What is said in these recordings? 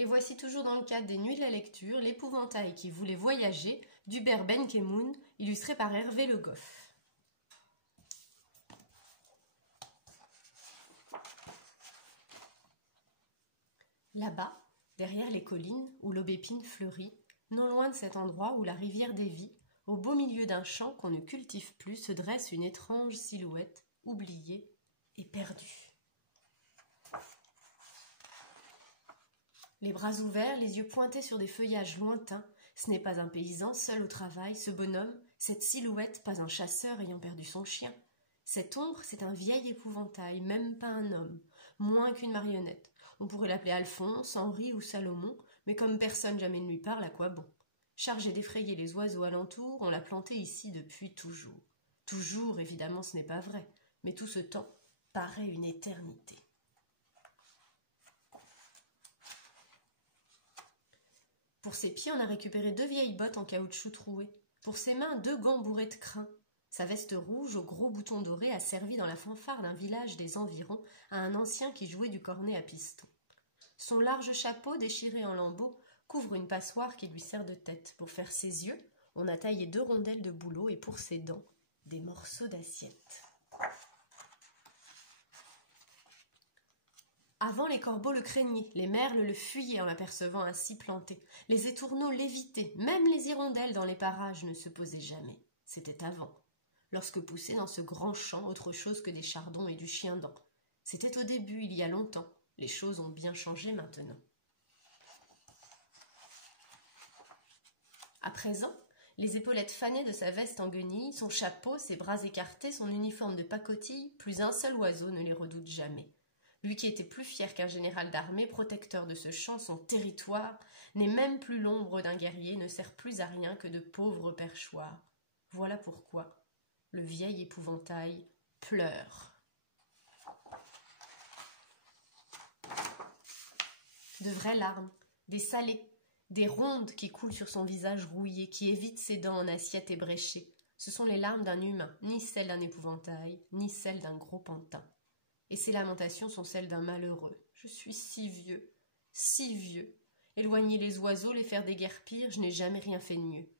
Et voici toujours dans le cadre des Nuits de la lecture, l'épouvantail qui voulait voyager d'Hubert Benkemoun, illustré par Hervé Le Goff. Là-bas, derrière les collines où l'aubépine fleurit, non loin de cet endroit où la rivière dévie, au beau milieu d'un champ qu'on ne cultive plus, se dresse une étrange silhouette, oubliée et perdue. Les bras ouverts, les yeux pointés sur des feuillages lointains, ce n'est pas un paysan seul au travail, ce bonhomme, cette silhouette, pas un chasseur ayant perdu son chien. Cette ombre, c'est un vieil épouvantail, même pas un homme, moins qu'une marionnette. On pourrait l'appeler Alphonse, Henri ou Salomon, mais comme personne jamais ne lui parle, à quoi bon? Chargé d'effrayer les oiseaux alentours, on l'a planté ici depuis toujours. Toujours, évidemment, ce n'est pas vrai, mais tout ce temps paraît une éternité. Pour ses pieds, on a récupéré 2 vieilles bottes en caoutchouc troué. Pour ses mains, 2 gants bourrés de crin. Sa veste rouge aux gros boutons dorés a servi dans la fanfare d'un village des environs à un ancien qui jouait du cornet à piston. Son large chapeau, déchiré en lambeaux, couvre une passoire qui lui sert de tête. Pour faire ses yeux, on a taillé 2 rondelles de bouleau et pour ses dents, des morceaux d'assiette. Avant, les corbeaux le craignaient, les merles le fuyaient en l'apercevant ainsi planté. Les étourneaux l'évitaient, même les hirondelles dans les parages ne se posaient jamais. C'était avant, lorsque poussaient dans ce grand champ autre chose que des chardons et du chien-dent. C'était au début, il y a longtemps. Les choses ont bien changé maintenant. À présent, les épaulettes fanées de sa veste en guenilles, son chapeau, ses bras écartés, son uniforme de pacotille, plus un seul oiseau ne les redoute jamais. Lui qui était plus fier qu'un général d'armée, protecteur de ce champ, son territoire, n'est même plus l'ombre d'un guerrier, ne sert plus à rien que de pauvres perchoirs. Voilà pourquoi le vieil épouvantail pleure. De vraies larmes, des salées, des rondes qui coulent sur son visage rouillé, qui évitent ses dents en assiette ébréchée. Ce sont les larmes d'un humain, ni celles d'un épouvantail, ni celles d'un gros pantin. Et ses lamentations sont celles d'un malheureux. Je suis si vieux, si vieux. Éloigner les oiseaux, les faire déguerpir, je n'ai jamais rien fait de mieux.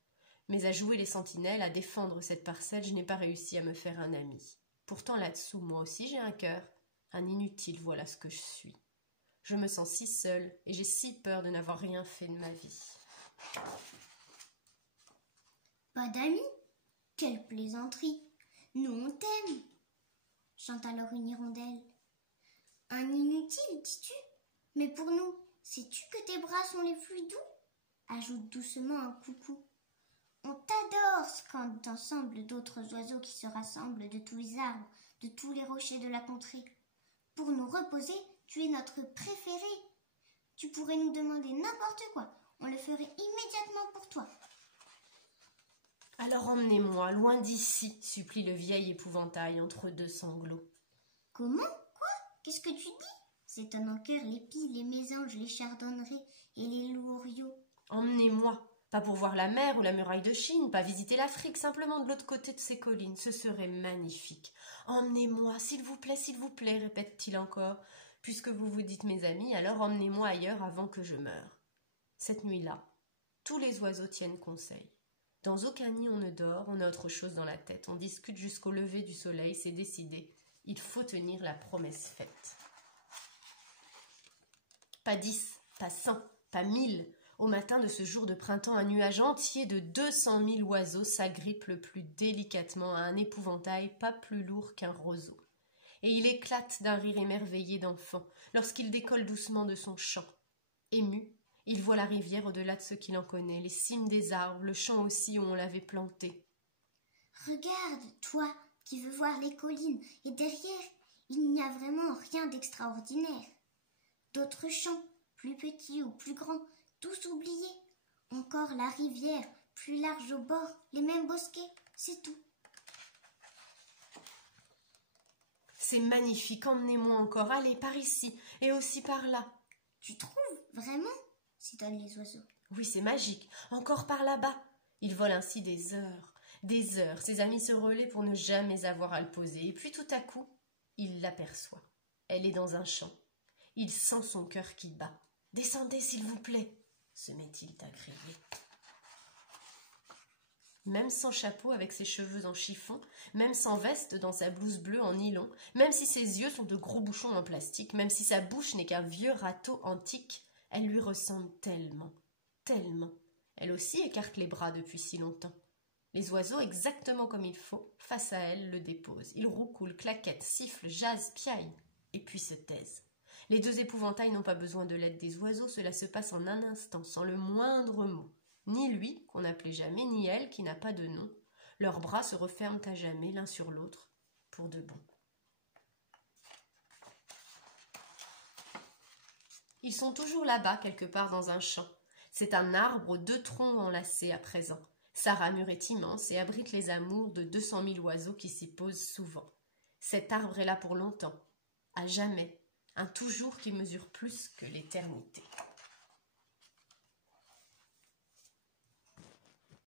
Mais à jouer les sentinelles, à défendre cette parcelle, je n'ai pas réussi à me faire un ami. Pourtant là-dessous, moi aussi j'ai un cœur. Un inutile, voilà ce que je suis. Je me sens si seule et j'ai si peur de n'avoir rien fait de ma vie. Pas d'amis? Quelle plaisanterie! Nous on t'aime! Chante alors une hirondelle. Un inutile, dis-tu? Mais pour nous, sais-tu que tes bras sont les plus doux? Ajoute doucement un coucou. On t'adore, scandent ensemble d'autres oiseaux qui se rassemblent de tous les arbres, de tous les rochers de la contrée. Pour nous reposer, tu es notre préféré. Tu pourrais nous demander n'importe quoi, on le ferait immédiatement pour toi. Alors emmenez-moi, loin d'ici, supplie le vieil épouvantail entre 2 sanglots. Comment? Quoi? Qu'est-ce que tu dis? S'étonnent en chœur les pies, les mésanges, les chardonnerets et les loups-oriots. Emmenez-moi, pas pour voir la mer ou la muraille de Chine, pas visiter l'Afrique, simplement de l'autre côté de ces collines, ce serait magnifique. Emmenez-moi, s'il vous plaît, répète-t-il encore. Puisque vous vous dites mes amis, alors emmenez-moi ailleurs avant que je meure. Cette nuit-là, tous les oiseaux tiennent conseil. Dans aucun nid on ne dort, on a autre chose dans la tête, on discute jusqu'au lever du soleil, c'est décidé. Il faut tenir la promesse faite. Pas 10, pas 100, pas 1000. Au matin de ce jour de printemps, un nuage entier de 200 000 oiseaux s'agrippe le plus délicatement à un épouvantail pas plus lourd qu'un roseau. Et il éclate d'un rire émerveillé d'enfant lorsqu'il décolle doucement de son champ. Ému, il voit la rivière au-delà de ce qu'il en connaît, les cimes des arbres, le champ aussi où on l'avait planté. Regarde, toi qui veux voir les collines, et derrière, il n'y a vraiment rien d'extraordinaire. D'autres champs, plus petits ou plus grands, tous oubliés. Encore la rivière, plus large au bord, les mêmes bosquets, c'est tout. C'est magnifique, emmenez-moi encore, allez, par ici, et aussi par là. Tu trouves, vraiment? S'étonnent les oiseaux. Oui, c'est magique, encore par là-bas. Il vole ainsi des heures, ses amis se relaient pour ne jamais avoir à le poser, et puis tout à coup, il l'aperçoit. Elle est dans un champ. Il sent son cœur qui bat. Descendez, s'il vous plaît, se met-il à crier. Même sans chapeau avec ses cheveux en chiffon, même sans veste dans sa blouse bleue en nylon, même si ses yeux sont de gros bouchons en plastique, même si sa bouche n'est qu'un vieux râteau antique, elle lui ressemble tellement, tellement. Elle aussi écarte les bras depuis si longtemps. Les oiseaux, exactement comme il faut, face à elle, le déposent. Ils roucoulent, claquettent, sifflent, jasent, piaillent, et puis se taisent. Les deux épouvantails n'ont pas besoin de l'aide des oiseaux, cela se passe en un instant, sans le moindre mot. Ni lui, qu'on n'appelait jamais, ni elle, qui n'a pas de nom. Leurs bras se referment à jamais l'un sur l'autre, pour de bon. Ils sont toujours là-bas, quelque part dans un champ. C'est un arbre aux 2 troncs enlacés à présent. Sa ramure est immense et abrite les amours de 200 000 oiseaux qui s'y posent souvent. Cet arbre est là pour longtemps, à jamais, un toujours qui mesure plus que l'éternité.